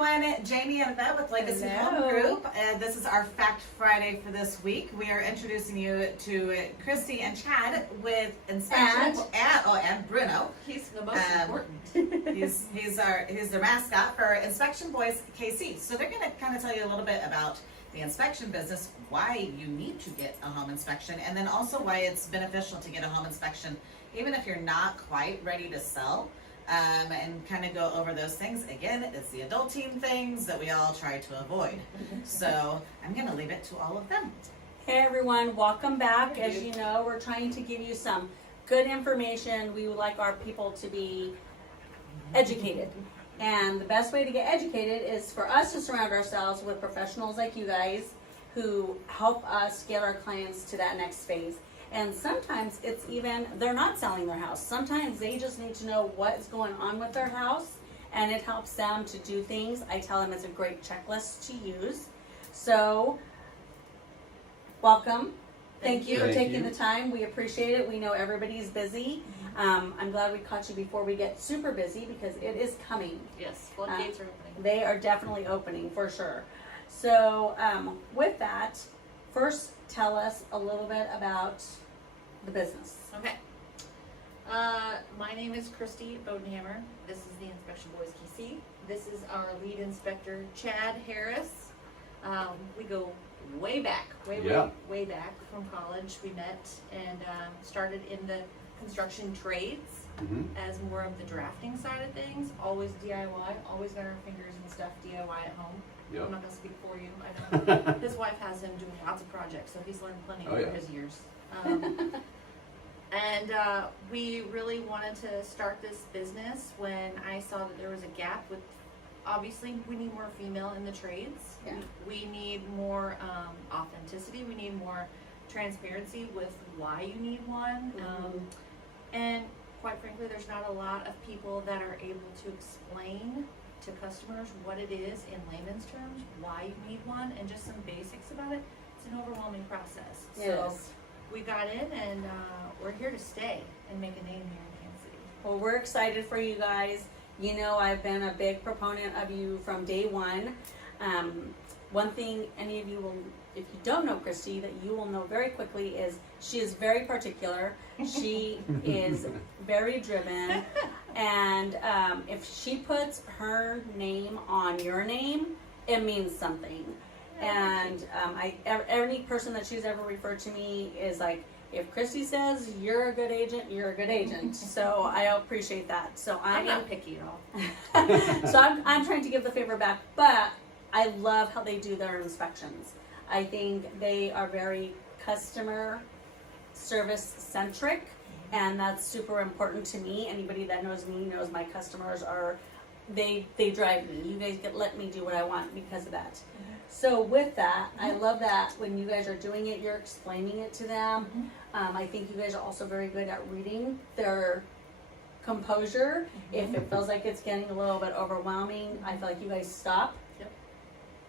everyone, Jamie and Yvette with Legacy Home Group. This is our Fact Friday for this week. We are introducing you to Christy and Chad with inspection and Bruno. He's the most important. He's the mascot for Inspection Boys KC. So they're going to kind of tell you a little bit about the inspection business, why you need to get a home inspection, and then also why it's beneficial to get a home inspection even if you're not quite ready to sell. And kind of go over those things. Again, it's the adulting things that we all try to avoid. So I'm going to leave it to all of them. Hey everyone, welcome back. As you know, we're trying to give you some good information. We would like our people to be educated. And the best way to get educated is for us to surround ourselves with professionals like you guys who help us get our clients to that next phase. And sometimes it's even, they're not selling their house. Sometimes they just need to know what's going on with their house, and it helps them to do things. I tell them it's a great checklist to use. So, welcome. Thank you for taking the time. We appreciate it. We know everybody's busy. I'm glad we caught you before we get super busy because it is coming. Yes, floodgates are opening. They are definitely opening for sure. So, with that, first, tell us a little bit about the business. Okay. My name is Christy Bodenhammer. This is the Inspection Boys KC. This is our lead inspector, Chad Harris. We go way back, way back from college. We met and started in the construction trades as more of the drafting side of things. Always DIY, always got our fingers and stuff DIY at home. Yep. I'm not going to speak for you. I know his wife has him doing lots of projects, so he's learned plenty over his years. And we really wanted to start this business when I saw that there was a gap with, obviously, we need more female in the trades. Yeah. We need more authenticity. We need more transparency with why you need one. And quite frankly, there's not a lot of people that are able to explain to customers what it is in layman's terms, why you need one, and just some basics about it. It's an overwhelming process. So we got in and we're here to stay and make a name here in Kansas City. Well, we're excited for you guys. You know, I've been a big proponent of you from day one. One thing any of you will, if you don't know Christy, that you will know very quickly is she is very particular. She is very driven. And if she puts her name on your name, it means something. And any person that she's ever referred to me is like, if Christy says you're a good agent, you're a good agent. So I appreciate that. So I'm not picky at all. So I'm trying to give the favor back, but I love how they do their inspections. I think they are very customer service centric, and that's super important to me. Anybody that knows me knows my customers are, they drive me. You guys let me do what I want because of that. So with that, I love that when you guys are doing it, you're explaining it to them. I think you guys are also very good at reading their composure. If it feels like it's getting a little bit overwhelming, I feel like you guys stop.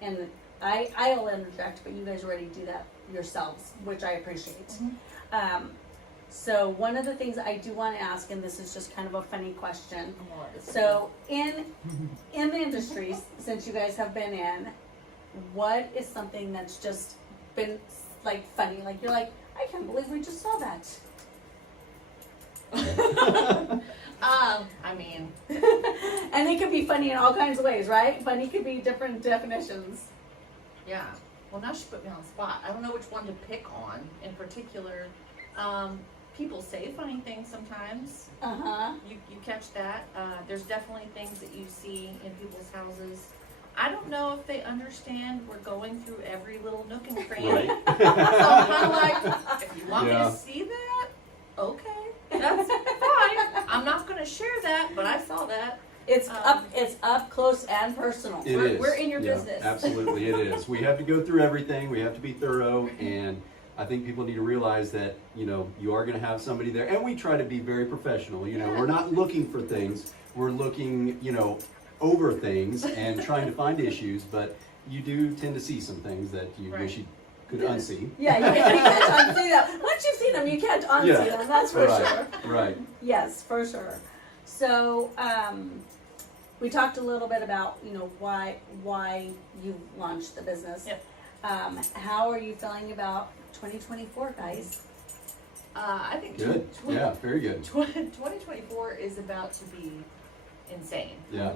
And I'll interject, but you guys already do that yourselves, which I appreciate. So one of the things I do want to ask, and this is just kind of a funny question. So in the industry, since you guys have been in, what is something that's just been like funny? Like you're like, I can't believe we just saw that. I mean, and it could be funny in all kinds of ways, right? Funny could be different definitions. Yeah. Well, now she put me on the spot. I don't know which one to pick on in particular. People say funny things sometimes. You catch that. There's definitely things that you see in people's houses. I don't know if they understand we're going through every little nook and cranny. So I'm kind of like, if you want me to see that, okay, that's fine. I'm not going to share that, but I saw that. It's up close and personal. We're in your business. Absolutely, it is. We have to go through everything. We have to be thorough, and I think people need to realize that, you know, you are going to have somebody there, and we try to be very professional. You know, we're not looking for things. We're looking, you know, over things and trying to find issues, but you do tend to see some things that you wish you could unsee. Yeah, you can't unsee them. Once you've seen them, you can't unsee them. That's for sure. Right. Yes, for sure. So, we talked a little bit about, why you launched the business. Yep. How are you feeling about 2024, guys? I think Good. Yeah, very good. 2024 is about to be insane. Yeah.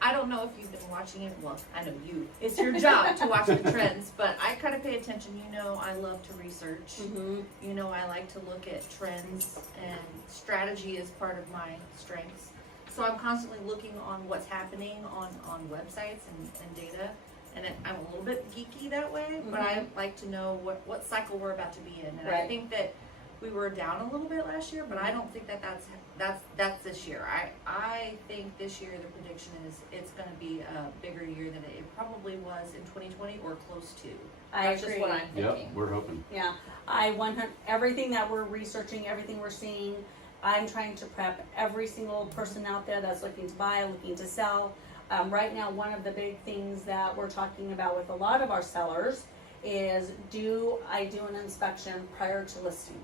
I don't know if you've been watching it. Well, I know you. It's your job to watch the trends, but I kind of pay attention. I love to research. Mm-hmm. I like to look at trends, and strategy is part of my strengths. So I'm constantly looking on what's happening on websites and data. And I'm a little bit geeky that way, but I like to know what cycle we're about to be in. And I Right. think that we were down a little bit last year, but I don't think that's this year. I think this year the prediction is it's going to be a bigger year than it probably was in 2020 or close to. That's just what I'm Yep, thinking. we're hoping. Yeah, everything that we're researching, everything we're seeing, I'm trying to prep every single person out there that's looking to buy, looking to sell. Right now, one of the big things that we're talking about with a lot of our sellers is, do I do an inspection prior to listing?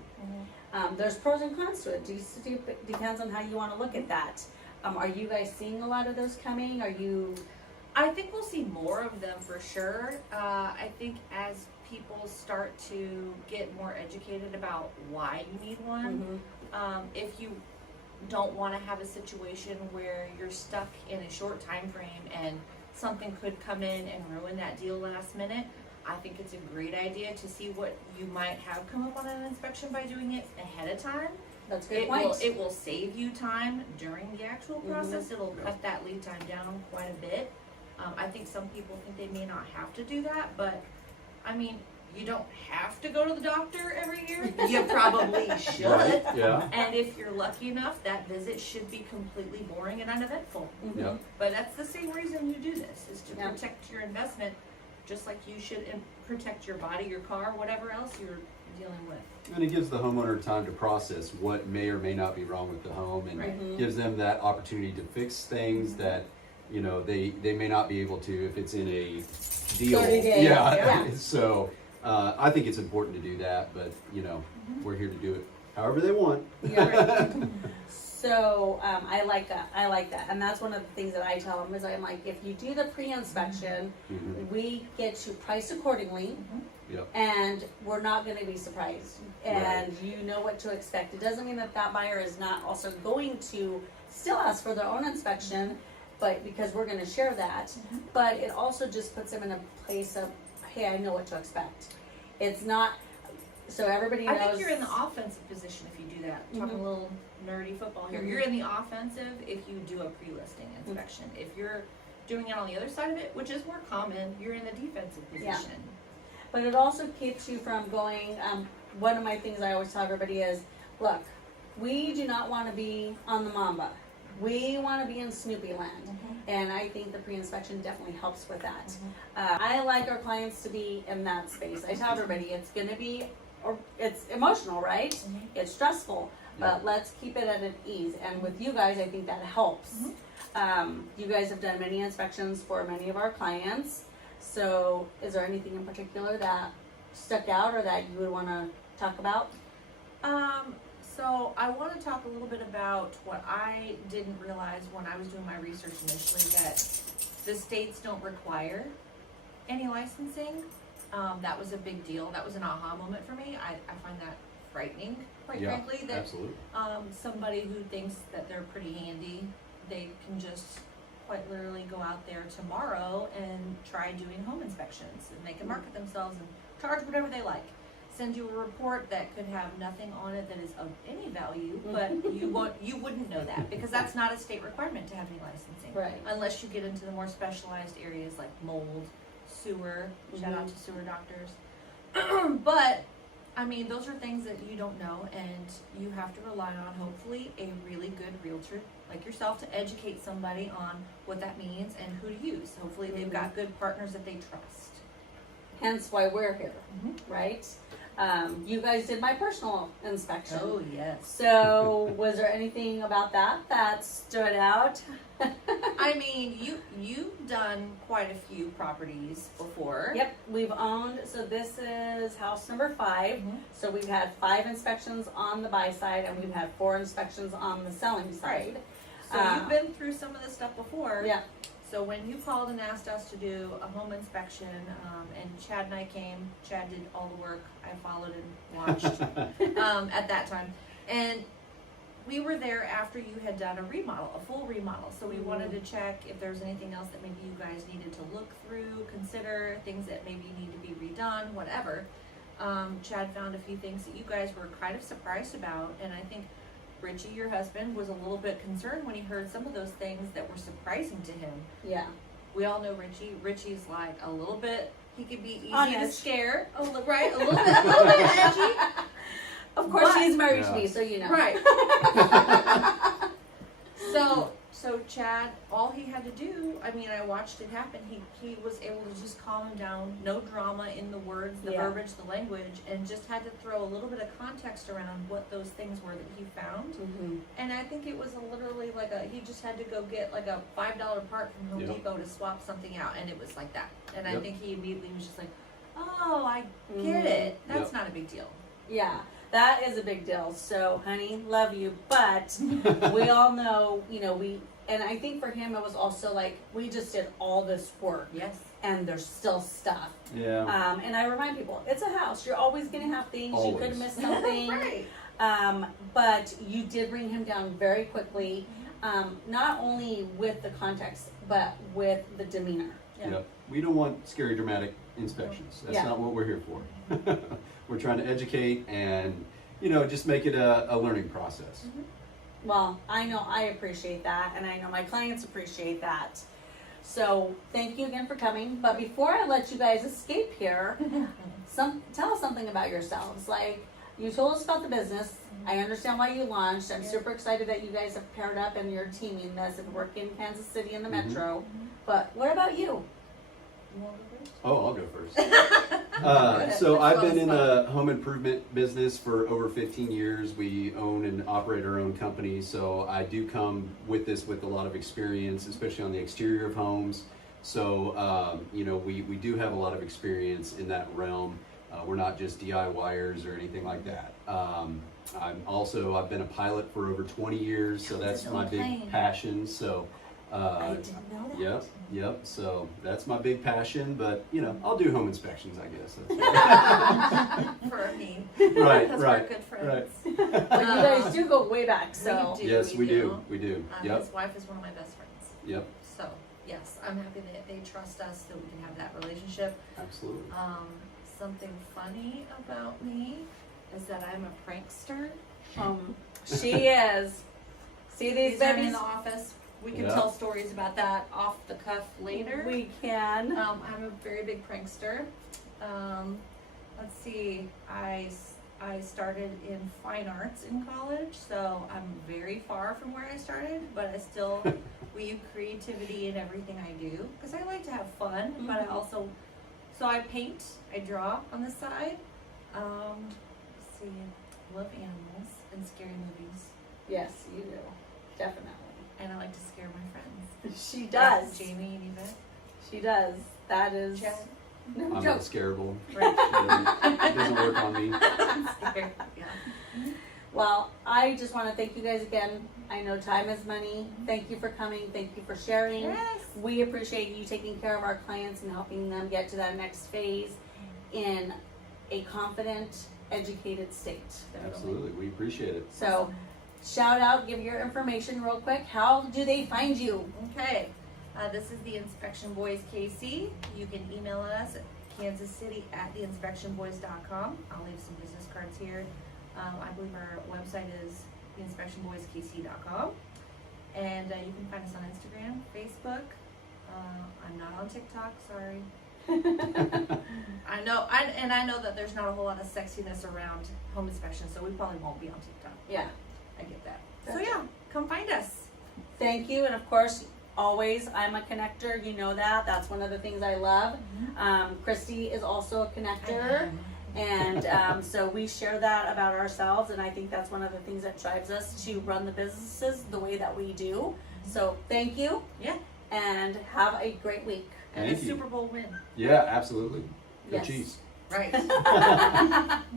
There's pros and cons to it. Depends on how you want to look at that. Are you guys seeing a lot of those coming? I think we'll see more of them for sure. I think as people start to get more educated about why you need one, if you don't want to have a situation where you're stuck in a short time frame and something could come in and ruin that deal last minute, I think it's a great idea to see what you might have come up on an inspection by doing it ahead of time. That's a good point. It will save you time during the actual process. It'll cut that lead time down quite a bit. I think some people think they may not have to do that, but I mean, you don't have to go to the doctor every year. You probably should. Right, yeah. And if you're lucky enough, that visit should be completely boring and uneventful. Yeah. But that's the same reason you do this, is to Yeah. protect your investment, just like you should protect your body, your car, whatever else you're dealing with. And it gives the homeowner time to process what may or may not be wrong with the home, and Right. gives them that opportunity to fix things that, they may not be able to if it's in a deal. 30 days, yeah. So, I think it's important to do that, but, we're here to do it however they want. Yeah. So I like that. And that's one of the things that I tell them is I'm like, if you do the pre-inspection, we get you priced accordingly. Yep. And we're not going to be surprised, and you know what to expect. It doesn't mean that buyer is not also going to still ask for their own inspection, but because we're going to share that. But it also just puts them in a place of, hey, I know what to expect. It's not so everybody knows. I think you're in the offensive position if you do that. Talking a little nerdy football here. You're in the offensive if you do a pre-listing inspection. If you're doing it on the other side of it, which is more common, you're in the defensive position. Yeah. But it also keeps you from going, one of my things I always tell everybody is, look, we do not want to be on the Mamba. We want to be in Snoopy land. And I think the pre-inspection definitely helps with that. I like our clients to be in that space. I tell everybody it's going to be, it's emotional, right? It's stressful, but let's keep it at an ease. And with you guys, I think that helps. You guys have done many inspections for many of our clients. So is there anything in particular that stuck out or that you would want to talk about? So I want to talk a little bit about what I didn't realize when I was doing my research initially, that the states don't require any licensing. That was a big deal. That was an aha moment for me. I find that frightening, quite frankly, that Absolutely. somebody who thinks that they're pretty handy, they can just quite literally go out there tomorrow and try doing home inspections, and they can market themselves and charge whatever they like. Send you a report that could have nothing on it that is of any value, but you wouldn't know that because that's not a state requirement to have any licensing. Right. Unless you get into the more specialized areas like mold, sewer, shout out to sewer doctors. But I mean, those are things that you don't know, and you have to rely on, hopefully, a really good realtor like yourself to educate somebody on what that means and who to use. Hopefully they've got good partners that they trust. Hence why we're here, right? You guys did my personal inspection. Oh, yes. So was there anything about that stood out? I mean, you've done quite a few properties before. Yep, we've owned, so this is house number 5. So we've had 5 inspections on the buy side and we've had 4 inspections on the selling side. So you've been through some of this stuff before. Yeah. So when you called and asked us to do a home inspection, and Chad and I came, Chad did all the work, I followed and watched, at that time. And we were there after you had done a remodel, a full remodel. So we wanted to check if there's anything else that maybe you guys needed to look through, consider, things that maybe need to be redone, whatever. Chad found a few things that you guys were kind of surprised about, and I think Richie, your husband, was a little bit concerned when he heard some of those things that were surprising to him. Yeah. We all know Richie. Richie's like a little bit, he could be easy On to edge. scare, right? A little bit edgy. Of course, But- he's married to Yeah. me, so you know. Right. So Chad, all he had to do, I mean, I watched it happen. He was able to just calm him down, no drama in the words, the Yeah. verbiage, the language, and just had to throw a little bit of context around what those things were that he found. Mm-hmm. And I think it was literally like he just had to go get like a $5 part from Home Yep. Depot to swap something out, and it was like that. And I Yep. think he immediately was just like, oh, I get Mhm. it. That's Yep. not a big deal. Yeah, that is a big deal. So, honey, love you, but we all know, and I think for him it was also like we just did all this work, Yes. and there's still stuff. Yeah. And I remind people, it's a house. You're always gonna have things. You could Always. miss something. Right. But you did bring him down very quickly, not only with the context, but with the demeanor. Yeah. Yep. We don't want scary, dramatic inspections. That's Yeah. not what we're here for. We're trying to educate and, just make it a learning process. Well, I know I appreciate that, and I know my clients appreciate that. So thank you again for coming. But before I let you guys escape here, tell us something about yourselves. Like, you told us about the business. I understand why you launched. I'm Yeah. super excited that you guys have paired up and you're teaming this and work in Kansas City in the Mhm. metro. But what about you? You want to go first? Oh, I'll go first. ahead. So I've been in Well, the home improvement business for over 15 years. We own and operate our own company, so I do come with this with a lot of experience, especially on the exterior of homes. So, we do have a lot of experience in that realm. We're not just DIYers or anything like that. I've been a pilot for over 20 years, so that's my big Plane. passion. So, I didn't know that. Yep. So that's my big passion, but I'll do home inspections, I guess. That's For me. right, Because right, we're good friends. But you guys do go way back, so. We do. Yes, we do. We do. Yep, His wife is one of my best friends. yep, So, yes, I'm happy that they trust us, that we can have that relationship. absolutely. Something funny about me is that I'm a prankster. She is. See these These are in babies? the office. We can Yeah. tell stories about that off the cuff later. We can. I'm a very big prankster. Let's see, I started in fine arts in college, so I'm very far from where I started, but I still weave creativity in everything I do, because I like to have fun, but I Mhm. also, so I paint, I draw on the side. Let's see, I love animals and scary movies, Yes, you do. Definitely. and I like to scare my friends. She does. Jamie and Yvette. She does. That is. Chad. No I'm joke. not scareable. Right. It doesn't work on me. Scared, yeah. Well, I just want to thank you guys again. I know time is money. Thank you for coming. Thank you for sharing. Yes. We appreciate you taking care of our clients and helping them get to that next phase in a confident, educated state. Absolutely, we appreciate it. So, shout out, give your information real quick. How do they find you? Okay, this is the Inspection Boys KC. You can email us at kansascity@theinspectionboys.com. I'll leave some business cards here. I believe our website is theinspectionboyskc.com. And you can find us on Instagram, Facebook. I'm not on TikTok, sorry. I know that there's not a whole lot of sexiness around home inspection, so we probably won't be on TikTok. Yeah. I get that. Gotcha. So yeah, come find us. Thank you, and of course, always, I'm a connector. You know that. That's one of the things I love. Christy is also a connector. And so we share that about ourselves, and I think that's one of the things that drives us to run the businesses the way that we do. So thank you. Yeah. And have a great week. And Thank a you. Super Bowl win. Yeah, absolutely. Go Yes. Chiefs. Right.